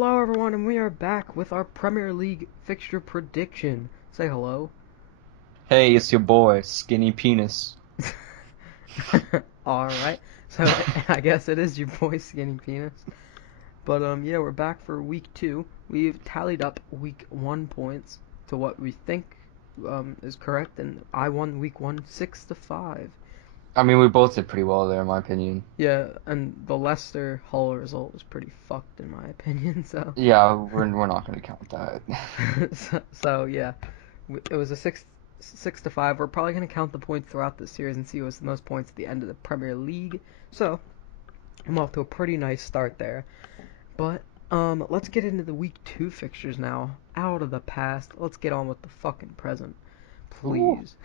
Hello everyone, and we are back with our Premier League fixture prediction. Say hello. Hey, it's your boy, Skinny Penis. Alright, so I guess it is your boy Skinny Penis. But yeah, we're back for week 2. We've tallied up week 1 points to what we think is correct, and I won week 1 6-5. I mean, we both did pretty well there, in my opinion. Yeah, and the Leicester Hull result was pretty fucked in my opinion, so Yeah, we're not gonna count that. so yeah. It was a 6-5. We're probably going to count the points throughout the series and see who has the most points at the end of the Premier League. So I'm off to a pretty nice start there. But let's get into the week 2 fixtures now. Out of the past, let's get on with the fucking present, Ooh. please.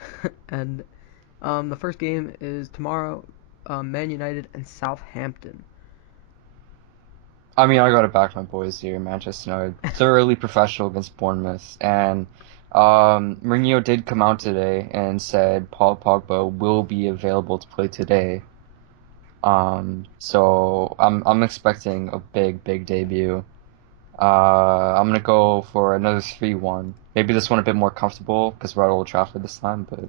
And the first game is tomorrow, Man United and Southampton. I mean, I gotta back my boys here, Manchester United. Thoroughly professional against Bournemouth, and Mourinho did come out today and said Paul Pogba will be available to play today. So I'm expecting a big debut. I'm gonna go for another 3-1. Maybe this one a bit more comfortable because we're at Old Trafford this time, but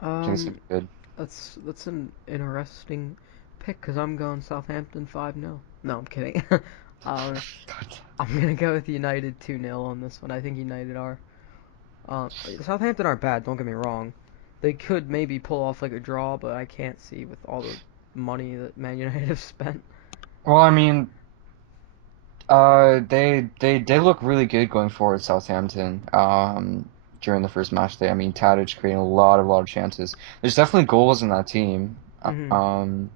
I think it's gonna Um, be good. that's an interesting pick because I'm going Southampton 5-0. No, I'm kidding. um, God. I'm gonna go with United 2-0 on this one. I think United are. Southampton aren't bad. Don't get me wrong. They could maybe pull off like a draw, but I can't see with all the money that Man United have spent. Well, I mean, they look really good going forward, Southampton. During the first match day, I mean, Tadic creating a lot of chances. There's definitely goals in that team. Hmm. Um,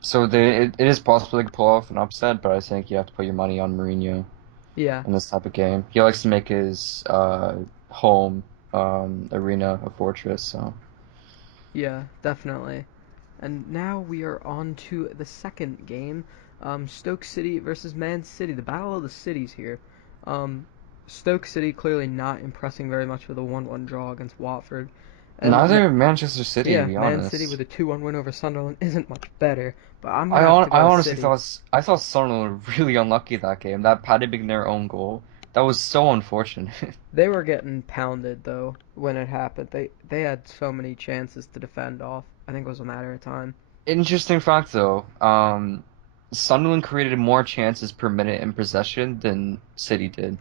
so it is possible they could pull off an upset, but I think you have to put your money on Mourinho Yeah, in this type of game. He likes to make his home arena a fortress. So yeah, definitely. And now we are on to the second game. Stoke City versus Man City. The battle of the cities here. Um, Stoke City clearly not impressing very much with a 1-1 draw against Watford. And neither Manchester City, to yeah, be Man City with honest. a 2-1 win over Sunderland isn't much better, but I'm gonna have to I go with honestly City. thought Sunderland were really unlucky that game. That Paddy their own goal. That was so unfortunate. They were getting pounded though when it happened. They had so many chances to defend off. I think it was a matter of time. Interesting fact though, Sunderland created more chances per minute in possession than City did.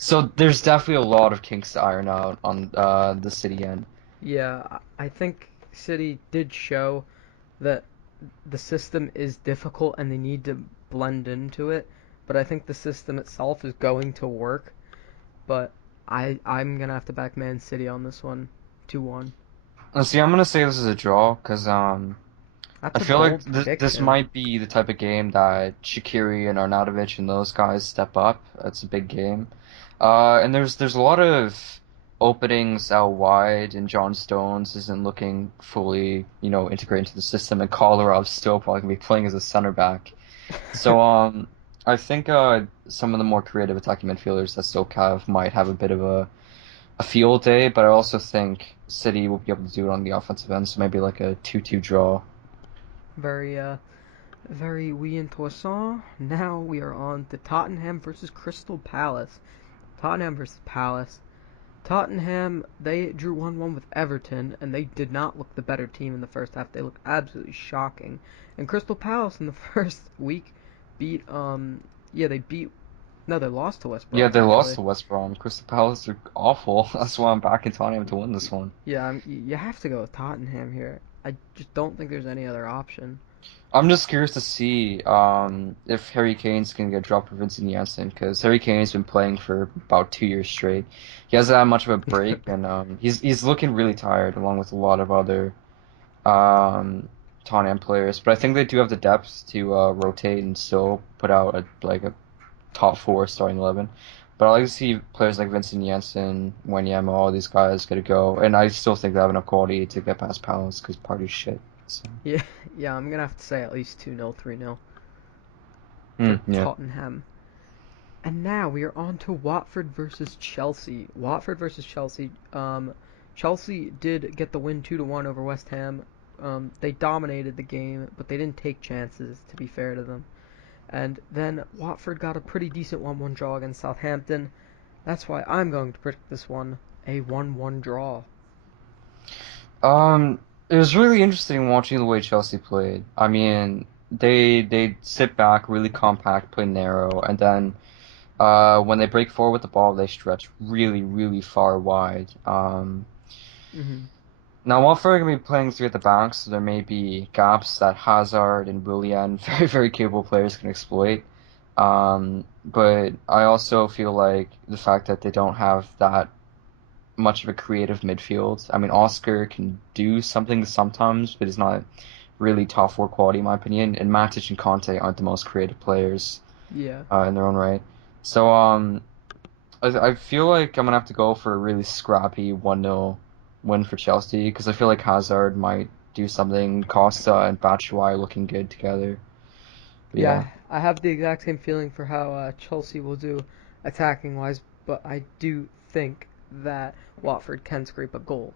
So there's definitely a lot of kinks to iron out on the City end. Yeah, I think City did show that the system is difficult and they need to blend into it. But I think the system itself is going to work. But I'm gonna have to back Man City on this one, 2-1. Let's see, I'm gonna say this is a draw because I That's a feel like bold this prediction. might be the type of game that Shaqiri and Arnautovic and those guys step up. It's a big game. And there's a lot of openings out wide, and John Stones isn't looking fully, integrated into the system, and Koلاrov's still probably gonna be playing as a center back. So I think some of the more creative attacking midfielders that Stoke have might have a bit of a field day, but I also think City will be able to do it on the offensive end, so maybe like a 2-2 draw. Very very intéressant. Now we are on to Tottenham versus Crystal Palace. Tottenham versus Palace. Tottenham, they drew 1-1 with Everton, and they did not look the better team in the first half. They looked absolutely shocking. And Crystal Palace in the first week beat, yeah, they beat, no, they lost to West Yeah, Brom, they lost actually. to West Brom. Crystal Palace are awful. That's why I'm backing Tottenham to win this one. Yeah, you have to go with Tottenham here. I just don't think there's any other option. I'm just curious to see if Harry Kane's gonna get dropped for Vincent Janssen because Harry Kane's been playing for about 2 years straight. He hasn't had much of a break, and he's looking really tired, along with a lot of other um, Tottenham players. But I think they do have the depth to rotate and still put out a top four starting 11. But I like to see players like Vincent Janssen, Wanyama, all these guys get to go, and I still think they have enough quality to get past Palace because Party's shit. So. Yeah, yeah, I'm gonna have to say at least 2-0, 3-0 for Yeah. Tottenham. And now we are on to Watford versus Chelsea. Watford versus Chelsea. Chelsea did get the win 2-1 over West Ham. They dominated the game, but they didn't take chances. To be fair to them, And then Watford got a pretty decent 1-1 draw against Southampton. That's why I'm going to predict this one a 1-1 draw. It was really interesting watching the way Chelsea played. I mean, they sit back, really compact, play narrow, and then when they break forward with the ball, they stretch really, really far wide. Hmm. Now Watford are going to be playing three at the back, so there may be gaps that Hazard and Willian, very, very capable players, can exploit. But I also feel like the fact that they don't have that much of a creative midfield. I mean, Oscar can do something sometimes, but he's not really top four quality in my opinion. And Matic and Conte aren't the most creative players Yeah. in their own right. So I feel like I'm gonna have to go for a really scrappy 1-0 win for Chelsea because I feel like Hazard might do something. Costa and Batshuayi are looking good together. But yeah. Yeah, I have the exact same feeling for how Chelsea will do attacking wise, but I do think that Watford can scrape a goal.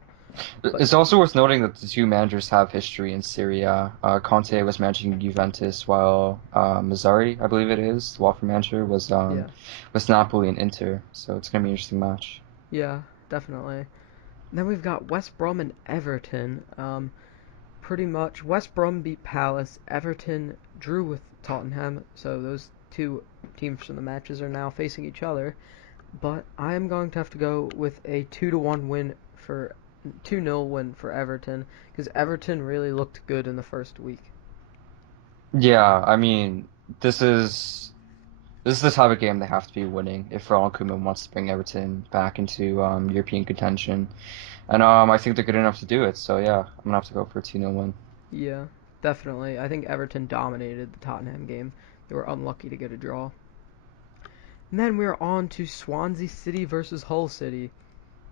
But It's also worth noting that the two managers have history in Syria. Conte was managing Juventus, while Mazzarri, I believe it is, the Watford manager, yeah, was Napoli and Inter. So it's gonna be an interesting match. yeah, definitely. Then we've got West Brom and Everton. Pretty much West Brom beat Palace. Everton drew with Tottenham, so those two teams from the matches are now facing each other. But I am going to have to go with a 2-1 win for 2-0 win for Everton because Everton really looked good in the first week. Yeah, I mean, this is this is the type of game they have to be winning if Ronald Koeman wants to bring Everton back into European contention. And I think they're good enough to do it. So yeah, I'm gonna have to go for a 2-0 win. Yeah, definitely. I think Everton dominated the Tottenham game. They were unlucky to get a draw. And then we're on to Swansea City versus Hull City.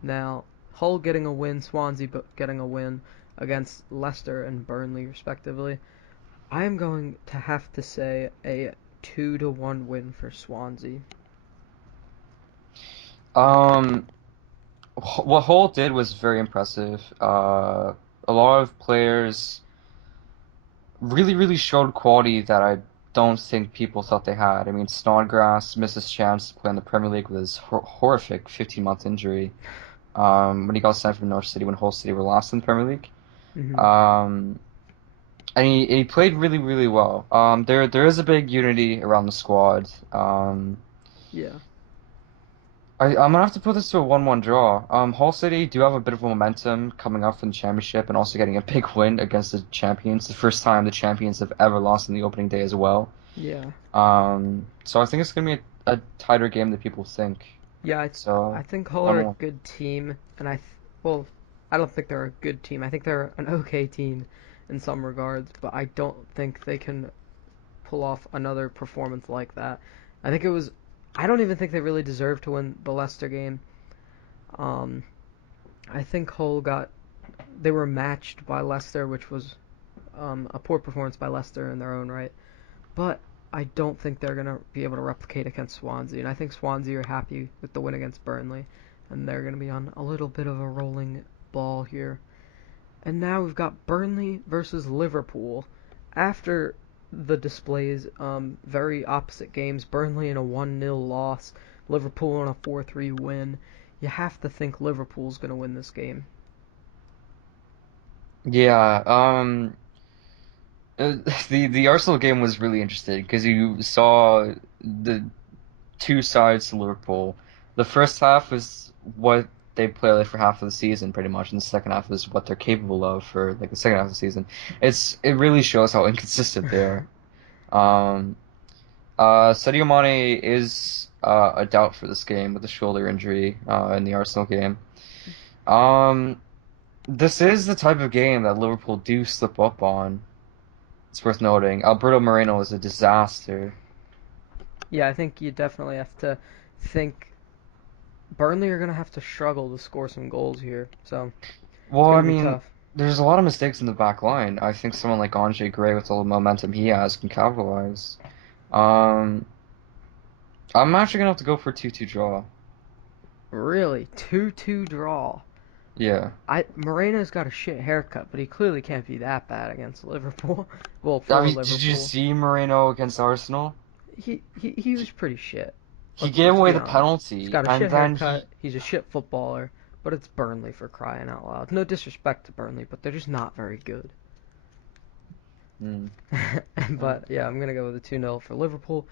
Now, Hull getting a win, Swansea getting a win against Leicester and Burnley, respectively. I am going to have to say a 2-1 win for Swansea. Um, what Hull did was very impressive. A lot of players really, really showed quality that I don't think people thought they had. I mean, Snodgrass missed his chance to play in the Premier League with his horrific 15-month injury. When he got sent from Norwich City when Hull City were last in the Premier League. Hmm. Um, and he played really, really well. There is a big unity around the squad. Yeah. I'm gonna have to put this to a 1-1 draw. Hull City do have a bit of momentum coming up from the championship and also getting a big win against the champions. The first time the champions have ever lost in the opening day as well. Yeah. So I think it's gonna be a tighter game than people think. Yeah, I So think Hull are a 1-1. good team, and well, I don't think they're a good team. I think they're an okay team in some regards, but I don't think they can pull off another performance like that. I think it was, I don't even think they really deserved to win the Leicester game. Um, I think they were matched by Leicester, which was a poor performance by Leicester in their own right. But I don't think they're going to be able to replicate against Swansea. And I think Swansea are happy with the win against Burnley. And they're going to be on a little bit of a rolling ball here. And now we've got Burnley versus Liverpool. After the displays, very opposite games. Burnley in a 1-0 loss. Liverpool in a 4-3 win. You have to think Liverpool's going to win this game. Yeah. The Arsenal game was really interesting because you saw the two sides to Liverpool. The first half was what they play like for half of the season, pretty much, and the second half is what they're capable of for like the second half of the season. It really shows how inconsistent they are. Um, Sadio Mane is a doubt for this game with a shoulder injury in the Arsenal game. Um, this is the type of game that Liverpool do slip up on. It's worth noting. Alberto Moreno is a disaster. Yeah, I think you definitely have to think Burnley are going to have to struggle to score some goals here. So it's Well, going I to be mean, tough. there's a lot of mistakes in the back line. I think someone like Andre Gray, with all the momentum he has, can capitalize. Um, I'm actually gonna have to go for a 2-2 draw. Really, 2-2 draw. Yeah. Moreno's got a shit haircut, but he clearly can't be that bad against Liverpool. Well, I for mean, did you Liverpool. see Moreno against Arsenal? He was pretty shit. He Let's gave let's away be the honest. He's penalty, got a and shit then he. haircut. He's a shit footballer. But it's Burnley, for crying out loud. No disrespect to Burnley, but they're just not very good. Mm, But yeah, I'm gonna go with a 2-0 for Liverpool.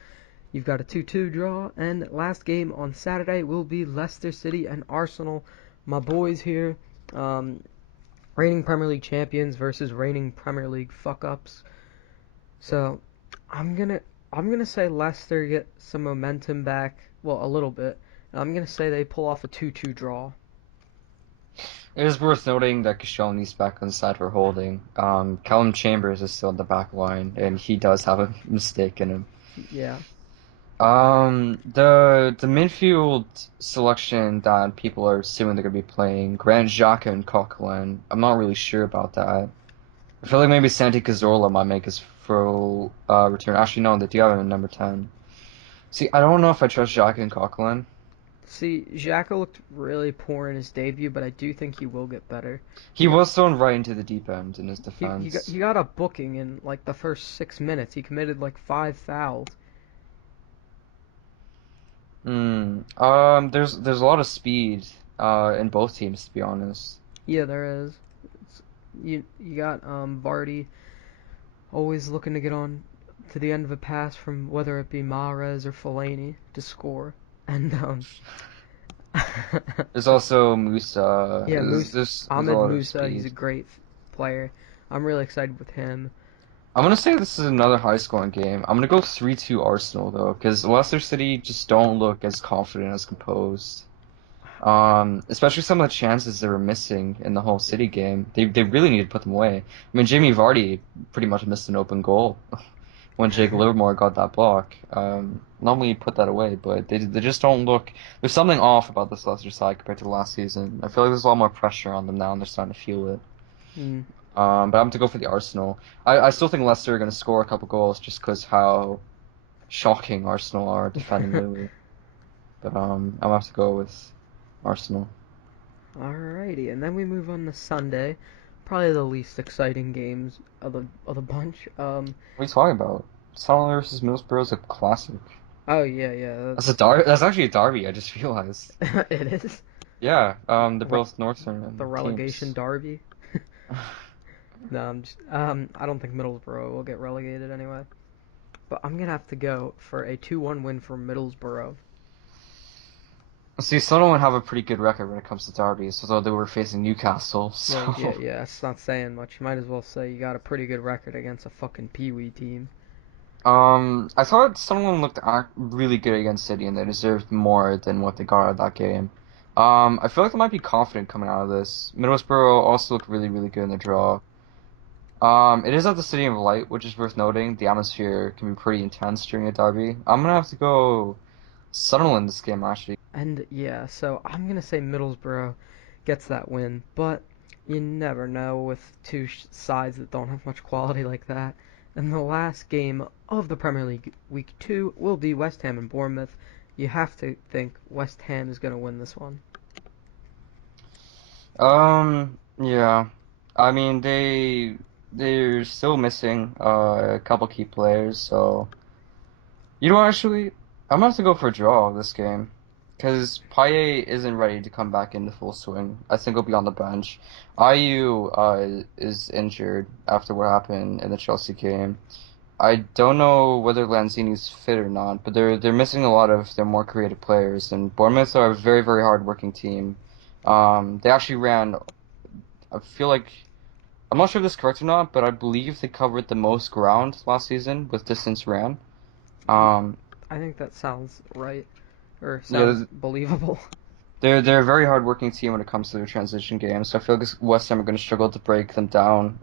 You've got a 2-2 draw, and last game on Saturday will be Leicester City and Arsenal. My boys here, um, reigning Premier League champions versus reigning Premier League fuck-ups. So I'm gonna I'm gonna say Leicester get some momentum back, well, a little bit. And I'm gonna say they pull off a 2-2 draw. It is worth noting that Koscielny's back on the side for holding. Callum Chambers is still in the back line, and he does have a mistake in him. Yeah. The midfield selection that people are assuming they're gonna be playing, Granit Xhaka and Coquelin. I'm not really sure about that. I feel like maybe Santi Cazorla might make his full return. Actually, no, they do have him at number 10. See, I don't know if I trust Xhaka and Coquelin. See, Xhaka looked really poor in his debut, but I do think he will get better. He He was thrown right into the deep end in his he defense. got a booking in like the first 6 minutes. He committed like 5 fouls. There's a lot of speed in both teams, to be honest. Yeah, there is. You got Vardy always looking to get on to the end of a pass from whether it be Mahrez or Fellaini to score, and There's also Musa. yeah, There's a Ahmed lot of Musa. He's a speed. great player. I'm really excited with him. I'm gonna say this is another high-scoring game. I'm gonna go 3-2 Arsenal though, because Leicester City just don't look as confident as composed. Especially some of the chances they were missing in the whole City game. They really need to put them away. I mean, Jamie Vardy pretty much missed an open goal when Jake Livermore got that block. Normally you put that away, but they just don't look. There's something off about this Leicester side compared to last season. I feel like there's a lot more pressure on them now, and they're starting to feel it. Mm. But I'm going to go for the Arsenal. I still think Leicester are going to score a couple goals just because how shocking Arsenal are defending lately. But I'm going to have to go with Arsenal. Alrighty, and then we move on to Sunday. Probably the least exciting games of the bunch. What are you talking about? Sunderland versus Middlesbrough is a classic. Oh yeah, yeah, That's actually a derby. I just realized. it is. Yeah. They're Re- both the Northern relegation teams. derby. No, I don't think Middlesbrough will get relegated anyway. But I'm gonna have to go for a 2-1 win for Middlesbrough. See, Sunderland have a pretty good record when it comes to derbies, although they were facing Newcastle. Well, yeah, So, yeah, that's not saying much. You might as well say you got a pretty good record against a fucking peewee team. I thought Sunderland looked really good against City, and they deserved more than what they got out of that game. I feel like they might be confident coming out of this. Middlesbrough also looked really, really good in the draw. It is at the Stadium of Light, which is worth noting. The atmosphere can be pretty intense during a derby. I'm gonna have to go Sunderland this game, actually. And yeah, so I'm gonna say Middlesbrough gets that win, but you never know with two sides that don't have much quality like that. And the last game of the Premier League Week 2 will be West Ham and Bournemouth. You have to think West Ham is gonna win this one. Yeah. I mean, they're still missing a couple key players, so you know, actually, I'm gonna have to go for a draw this game because Payet isn't ready to come back into full swing. I think he'll be on the bench. Ayew is injured after what happened in the Chelsea game. I don't know whether Lanzini's fit or not, but they're missing a lot of their more creative players. And Bournemouth are a very, very hard-working team. They actually ran. I feel like I'm not sure if this is correct or not, but I believe they covered the most ground last season with distance ran. Um, I think that sounds right, or sounds yeah, believable. they're a very hard-working team when it comes to their transition game. So I feel like West Ham are going to struggle to break them down.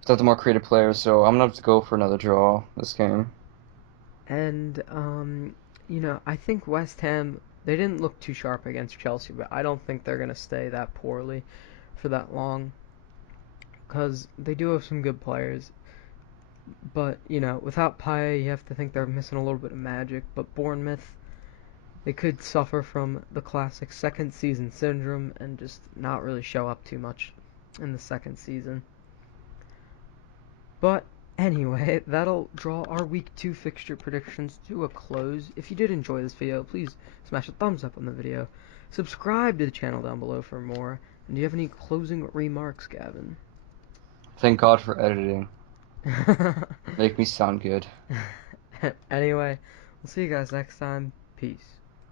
Without the more creative players, so I'm gonna have to go for another draw this game. And I think West Ham they didn't look too sharp against Chelsea, but I don't think they're gonna stay that poorly for that long because they do have some good players. But without Payet, you have to think they're missing a little bit of magic. But Bournemouth, they could suffer from the classic second season syndrome and just not really show up too much in the second season. But Anyway, that'll draw our week 2 fixture predictions to a close. If you did enjoy this video, please smash a thumbs up on the video. Subscribe to the channel down below for more. And do you have any closing remarks, Gavin? Thank God for editing. Make me sound good. Anyway, we'll see you guys next time. Peace.